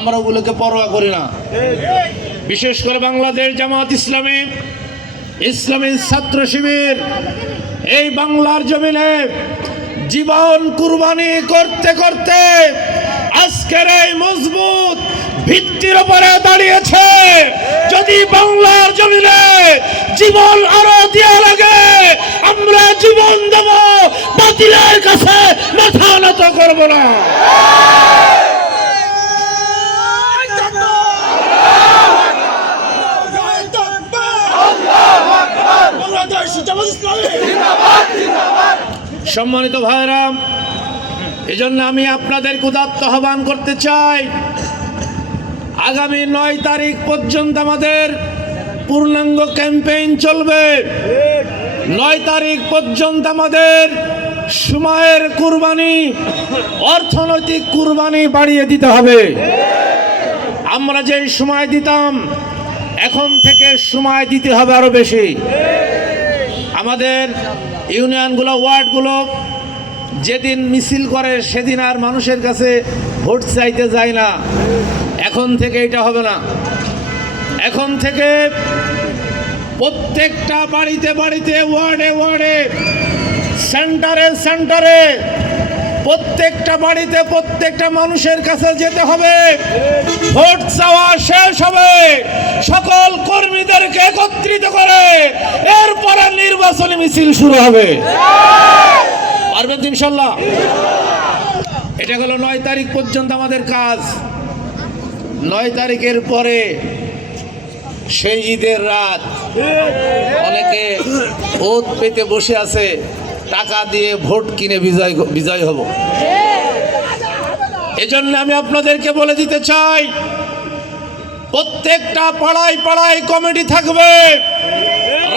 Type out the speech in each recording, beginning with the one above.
আমরা ওগুলোকে পরোয়া করি না। বিশেষ করে বাংলাদেশ জামাত ইসলামী, ইসলামী ছাত্র শিবির এই বাংলার জমিনে জীবন কুরবানি করতে করতে আজকের এই মজবুত ভিত্তির উপরে দাঁড়িয়েছে। যদি বাংলার জমিনে জীবন আরো দেওয়া লাগে, আমরা জীবন দেব, বাতিলের কাছে মাথা নত করব না। সম্মানিত ভাইরা, এজন্য আমি আপনাদের উদাত্ত আহ্বান করতে চাই, আগামী 9 তারিখ পর্যন্ত আমাদের পূর্ণাঙ্গ ক্যাম্পেইন চলবে। 9 তারিখ পর্যন্ত আমাদের সময়ের কুরবানি, অর্থনৈতিক কুরবানি বাড়িয়ে দিতে হবে। আমরা যেই সময় দিতাম, এখন থেকে সময় দিতে হবে আরো বেশি। আমাদের ইউনিয়নগুলো, ওয়ার্ডগুলো যেদিন মিছিল করে সেদিন আর মানুষের কাছে ভোট চাইতে যায় না। এখন থেকে এটা হবে না। এখন থেকে প্রত্যেকটা বাড়িতে বাড়িতে, ওয়ার্ডে ওয়ার্ডে, সেন্টারে সেন্টারে, প্রত্যেকটা বাড়িতে প্রত্যেকটা মানুষের কাছে যেতে হবে। ভোট চাওয়া শেষ হবে, সকল কর্মীদেরকে একত্রিত করে এরপরে নির্বাচনী মিছিল শুরু হবে। পারবেন ইনশাল্লাহ? এটা হলো 9 তারিখ পর্যন্ত আমাদের কাজ। 9 তারিখের পরে সেই ঈদের রাত অনেকে ওত পেতে বসে আছে, টাকা দিয়ে ভোট কিনে বিজয় হব। এজন্য আমি আপনাদেরকে বলে দিতে চাই, প্রত্যেকটা পাড়ায় পাড়ায় কমিটি থাকবে,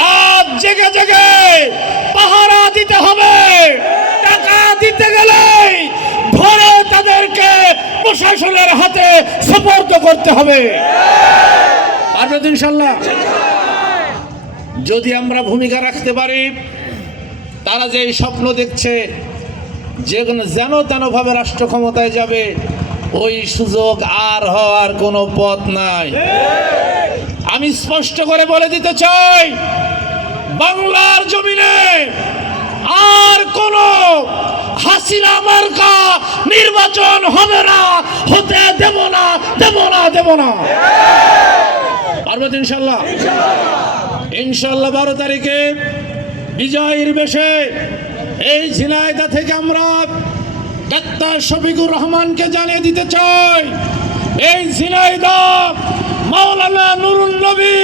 রাত জেগে জেগে পাহারা দিতে হবে। টাকা দিতে গেলে ভোরে তাদেরকে প্রশাসনের হাতে সুপর্দ করতে হবে। পারবেন ইনশাল্লাহ? যদি আমরা ভূমিকা রাখতে পারি, তারা যে স্বপ্ন দেখছে যেন তেনভাবে রাষ্ট্র ক্ষমতায় যাবে, ওই সুযোগ আর হওয়ার কোনো পথ নাই। আমি স্পষ্ট করে বলে দিতে চাই, বাংলার জমিনে আর কোন হাসিনা মার্কা নির্বাচন হবে না, হতে দেব না, দেব না, দেব না। পারবেন ইনশাল্লাহ? ইনশাল্লাহ 12 তারিখে বিজয়ের বেশে এই ঝিনাইদহ থেকে আমরা ডাক্তার শফিকুর রহমানকে জানিয়ে দিতে চাই, এই ঝিনাইদহ মাওলানা নুরুন নবী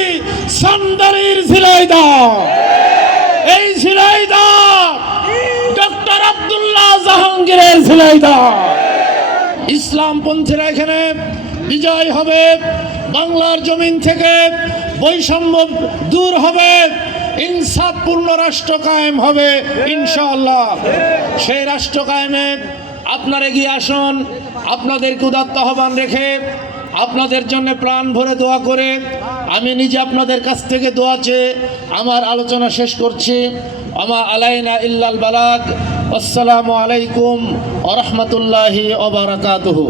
সান্দারির ঝিনাইদহ, এই ঝিনাইদহ ডক্টর আব্দুল্লাহ জাহাঙ্গীরের ঝিনাইদহ। ইসলামপন্থীরা এখানে বিজয় হবে। বাংলার জমিন থেকে বৈষম্য দূর হবে, ইনসাফপূর্ণ রাষ্ট্র কায়েম হবে ইনশাআল্লাহ। সেই রাষ্ট্র কায়েমে আপনারা এগিয়ে আসুন। আপনাদেরকে উদাত্ত আহ্বান রেখে, আপনাদের জন্য প্রাণ ভরে দোয়া করে, আমি নিজে আপনাদের কাছ থেকে দোয়া চেয়ে আমার আলোচনা শেষ করছি। আমা আলাইনা ইল্লাল বালাগ। আসসালামু আলাইকুম ওয়া রাহমাতুল্লাহি ওয়া বারাকাতুহু।